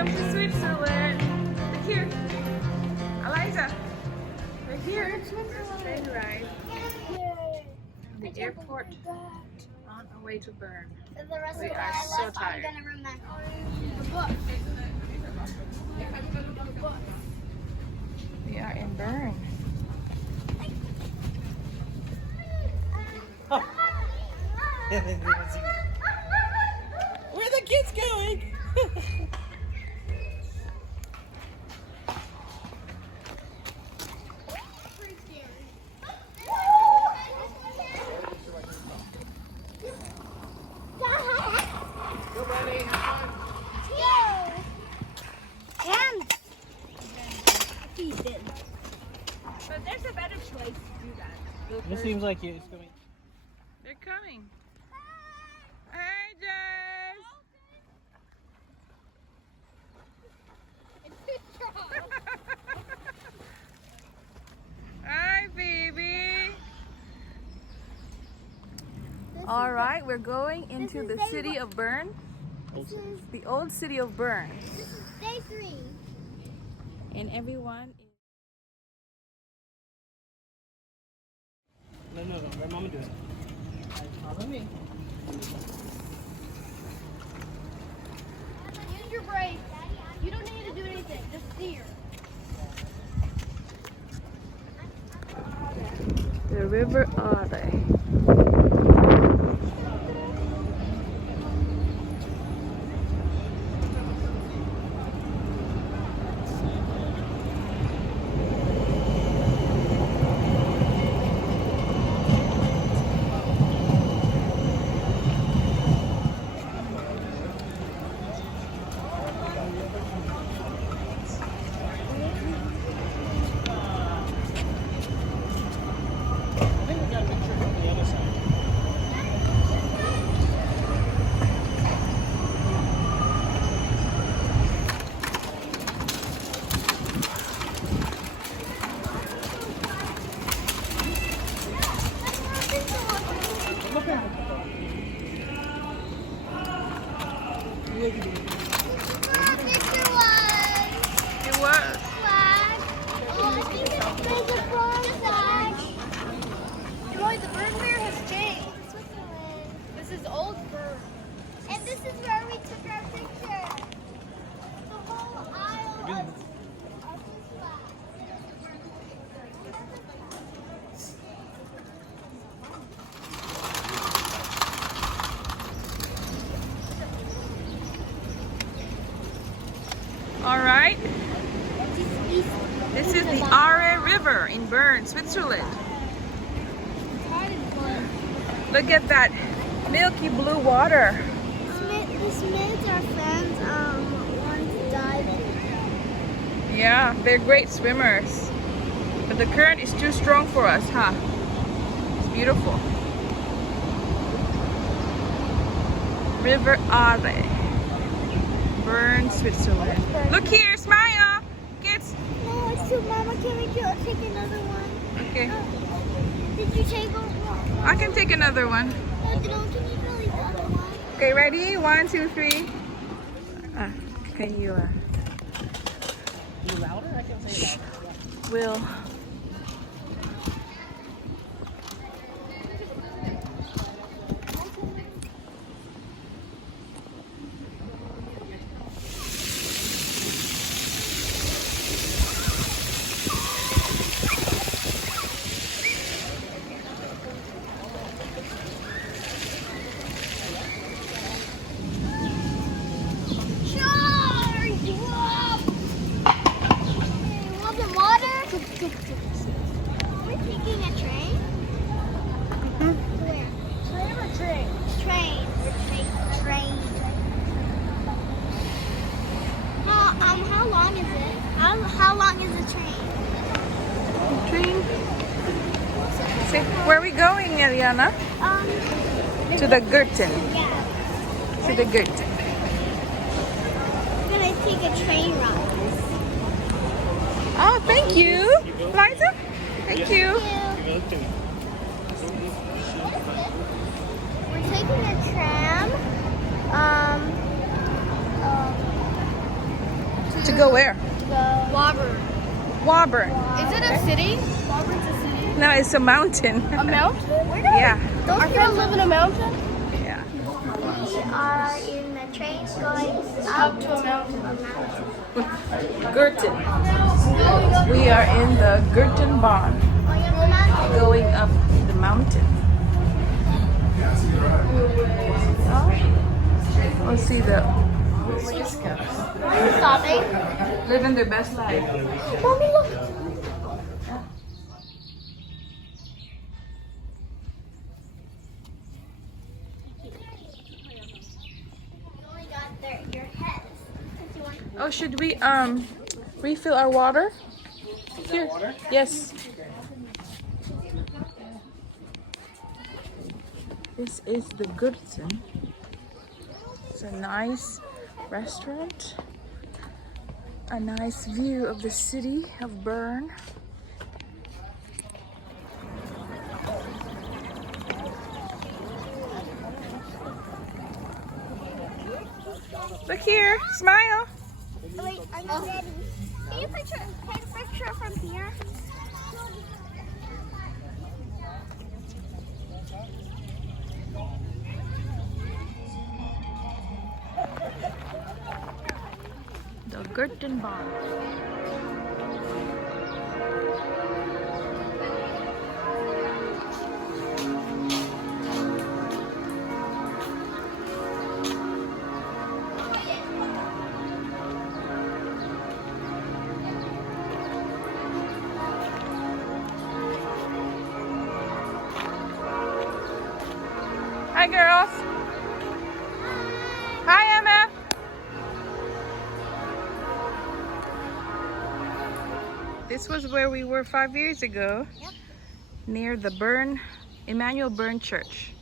Welcome to Switzerland. Look here. Eliza. We're here. Train ride. The airport on our way to Bern. For the rest We of are my so life, tired. I'm gonna remember the book. We are in Bern. Where are the kids going? But there's a better place to do that. It seems like it's going. They're coming. Hi, Jess. Hi, baby. All right, we're going into the city of Bern. This is, The old city of Bern. this is day 3. And everyone is... No, let Mama do it. Follow me. Use your brake. You don't need to do anything. Just steer. The river Aare. I think we got a picture from the other side. Look at it. It was. The Bern Bear has changed. This is old Bern. And this is where we took our picture. The whole aisle of this flag. All right. This is the Aare River in Bern, Switzerland. Look at that milky blue water. The Smiths are friends. Once died. Yeah, they're great swimmers. But the current is too strong for us, huh? It's beautiful. River Aare. Bern, Switzerland. Look here, smile! Kids! No, it's too. Mama, can we take another one? Okay, Did you take one? I can take another one. No, can you really the other one? Okay, ready? 1, 2, 3. Can you, You louder? I can say louder. Will. Charge! Want some water? Are we taking a train? Where? Train or train? Train. Train. How long is it? How long is the train? Train. Say, where are we going, Eliana? To the Gurten. Yeah. To the Gurten. We're gonna take a train ride. Oh, thank you. Liza? Thank you. We're taking a tram. To go where? Wobber. Woburn. Is it a city? Wobber's a city. No, it's a mountain. A mountain? Yeah. Our friends live in a mountain? Yeah. We are in a train going up to a mountain. Gurten. We are in the Gurten Bahn, going up the mountain. We'll see the Swiss Caps Stopping. living their best life. Mommy, look. Oh, should we refill our water? Here. Yes. This is the Gurten. It's a nice restaurant. A nice view of the city of Bern. Look here, smile. Wait, I'm not ready. Can you take a picture from here? The Gurten Bahn. Hi, girls. Hi, Emma. This was where we were 5 years ago, Yep. near the Emmanuel Bern Church.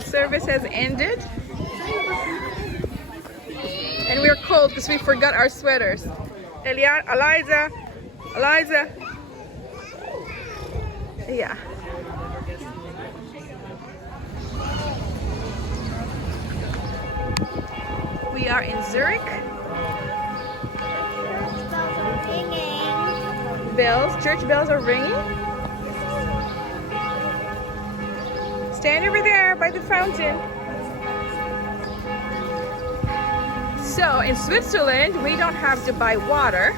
Service has ended and we're cold because we forgot our sweaters. Eliza, yeah. We are in Zurich. Church bells are ringing. Stand over there by the fountain. So in Switzerland, we don't have to buy water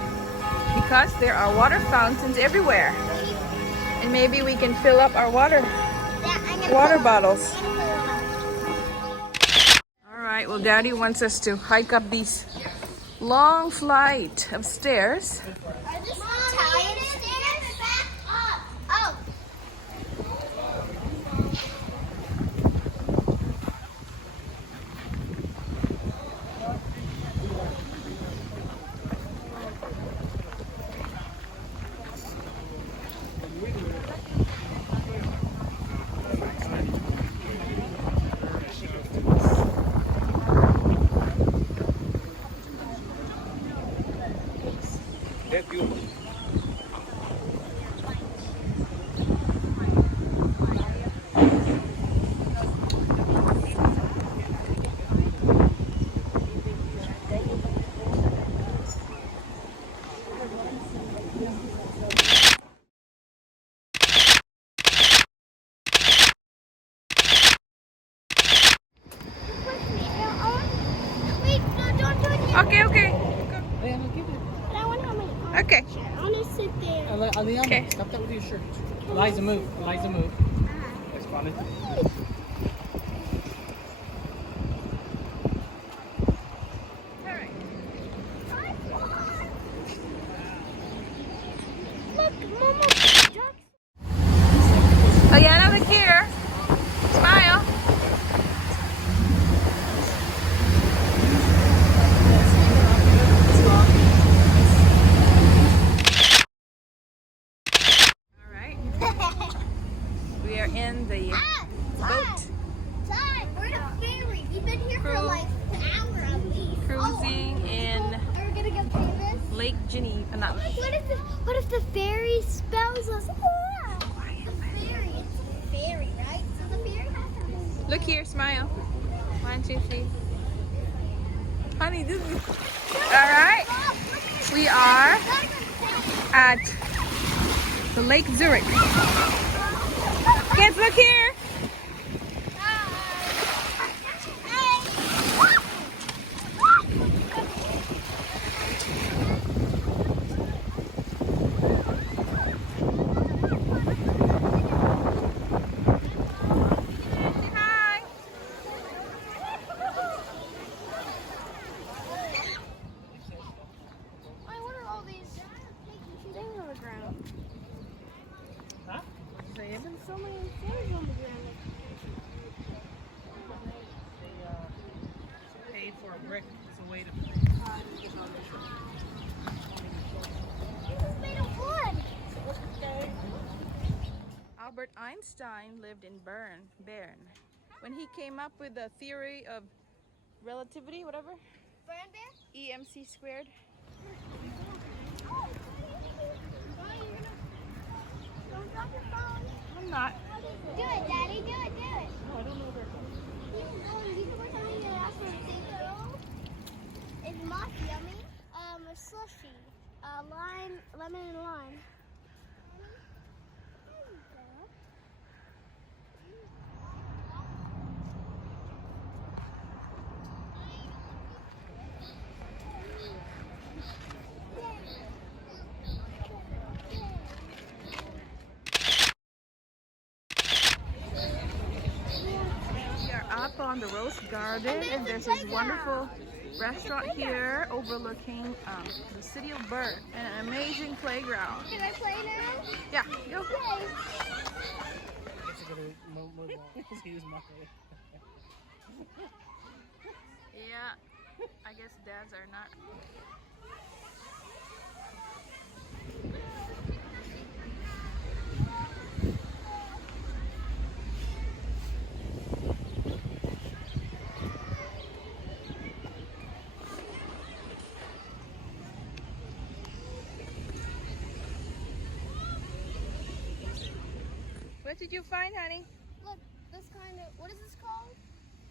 because there are water fountains everywhere. And maybe we can fill up our water bottles. All right, well, Daddy wants us to hike up these long flight of stairs. Are this Italian stairs? Back up. Oh. Okay. But I want to have my Okay. I want to there. Aliana, Okay. stop that with your shirt. Eliza, move. Eliza, move. I spotted. Look, Mama. Ayana, look here. Smile. All right. We are in the boat. Time. We're in a ferry. We've been here for like an hour at least. Cruising in Are we gonna go famous? Lake Geneva. Not What if the ferry spells us? The ferry. It's a ferry, right? So the ferry has to be. Look here, smile. 1, 2, 3. Honey, this is. Alright. We are at the Lake Zurich. Kids, look here. Huh? There's been so many things on the ground. They paid for a brick. It's a way to. This is made of wood. Albert Einstein lived in Bern. When he came up with the theory of relativity, whatever, Burn bear? EMC squared. Don't drop your phone. I'm not. Do it, Daddy. Do it. No, I don't know where. You can go something to ask for a It's mock yummy. A slushy. Lime, lemon and lime. We are up on the Rose Garden, and there's this wonderful restaurant here overlooking the city of Bern, and an amazing playground. Can I play now? Yeah, go. I guess I gotta move on. Excuse me. Yeah, I guess dads are not. What did you find, honey? Look, this kind of, what is this called?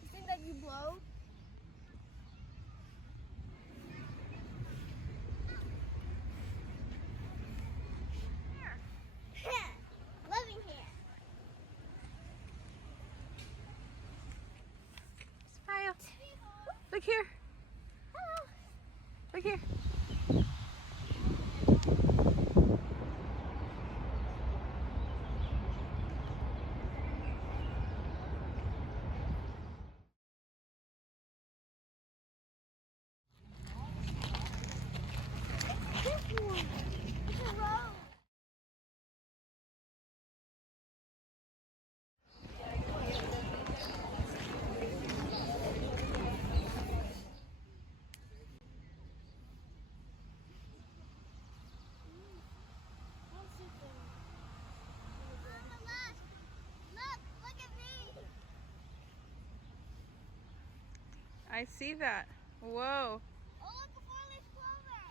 The thing that you blow? Living here. Smile. Look here. Hello. Look here. This one. It's a road. Look at me. I see that. Whoa. Oh, look, a four-leaf clover.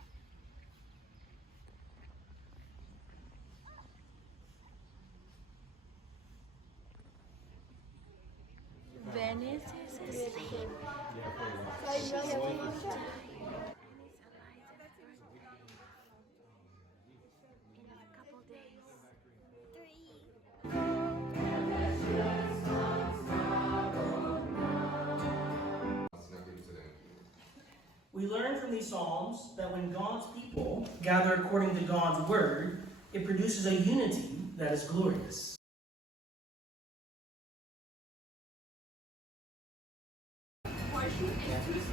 Venice is asleep. We learn from these Psalms that when God's people gather according to God's word, it produces a unity that is glorious. Portion is 2 scoops.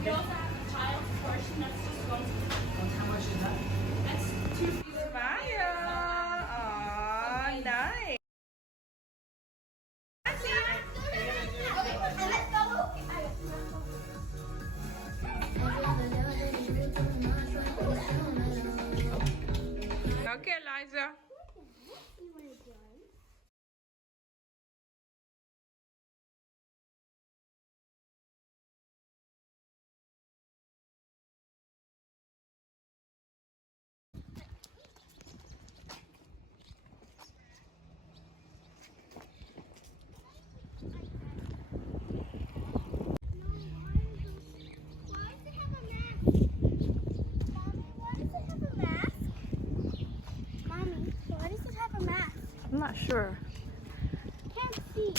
We also have a child's portion that's just 1 scoop. How much is that? That's 2 scoops. Maya! Aw, nice! Okay, Liza. I'm not sure. Can't see.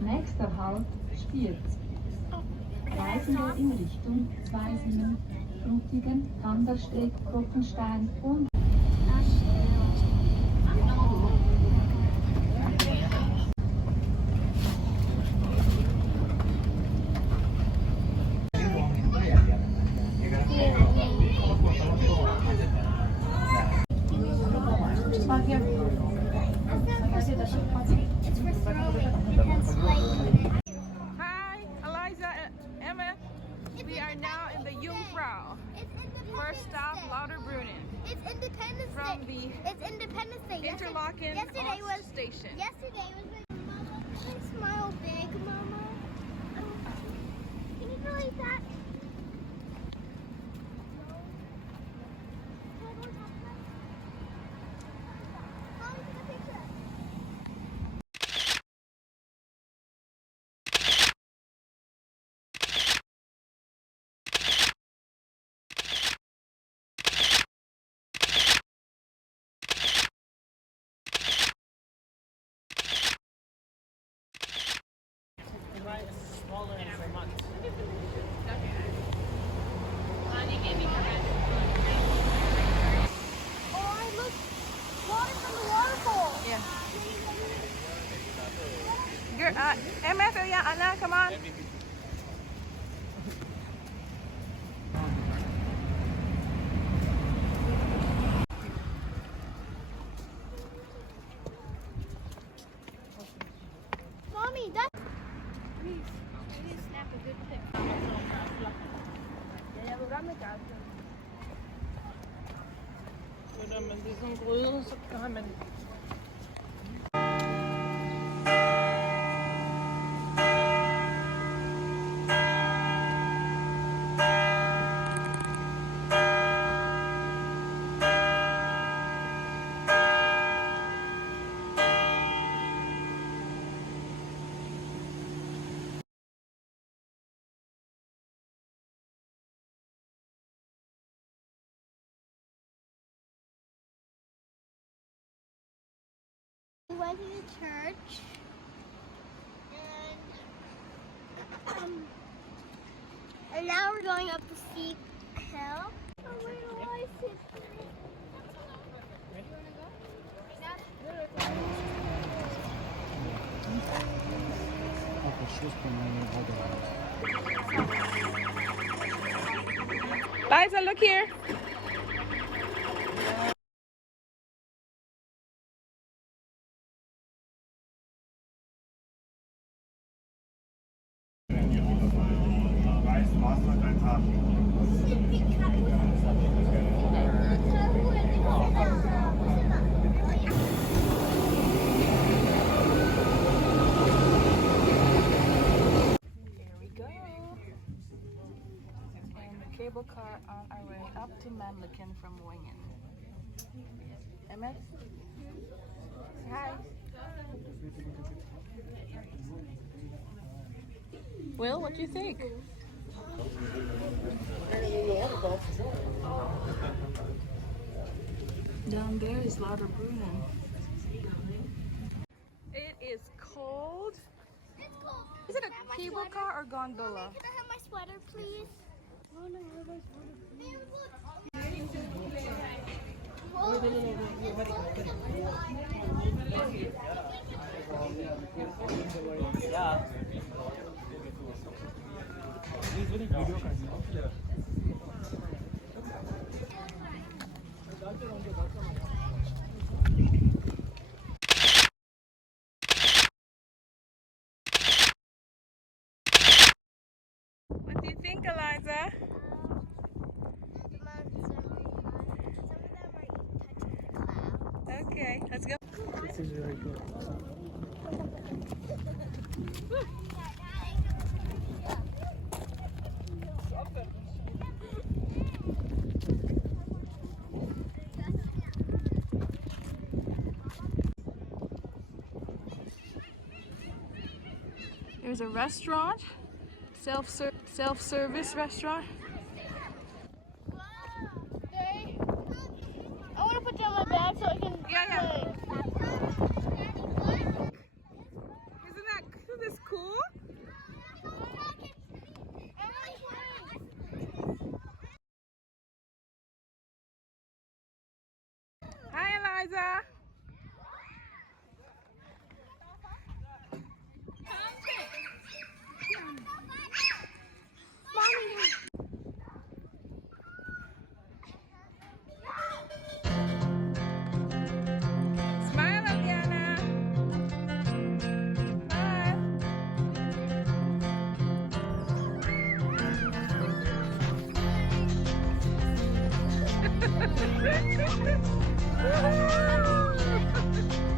Nächster Halt Spiez. Reisende in Richtung Zweisingen, Frutigen, Kandersteg, Krockenstein und Hi, Eliza and Emma. We are now in the Jungfrau. First stop, Lauterbrunnen. It's Independence From Day. the It's Independence Day. Interlaken Yesterday was station. Yesterday was like, Mama, can I smile big, Mama? Can you do like that? No. Can I go top that? Mom, take a picture. Right, smaller and so much. Oh, I look water from the waterfall. Yeah. Emma, Anna, come on. Mommy, that's... Please snap a good picture. Men det er sådan en gryde, så har man... We went to the church and now we're going up the steep hill. Oh, where do I sit? Liza, look here. Cable car on our way up to Mannlichen from Wingen. Emma? Say hi. Will, what do you think? Down there is Lauterbrunnen. It is cold. It's cold. Is it Can I have a my cable sweater? car or gondola? Can I have my sweater, please? No, no, I have my sweater, please. What do you think, Eliza? Okay, let's go. This is really cool. There's a restaurant, self-service restaurant. Hey, I want to put down my bag so I can Yeah. play. Isn't this cool? Hi, Eliza.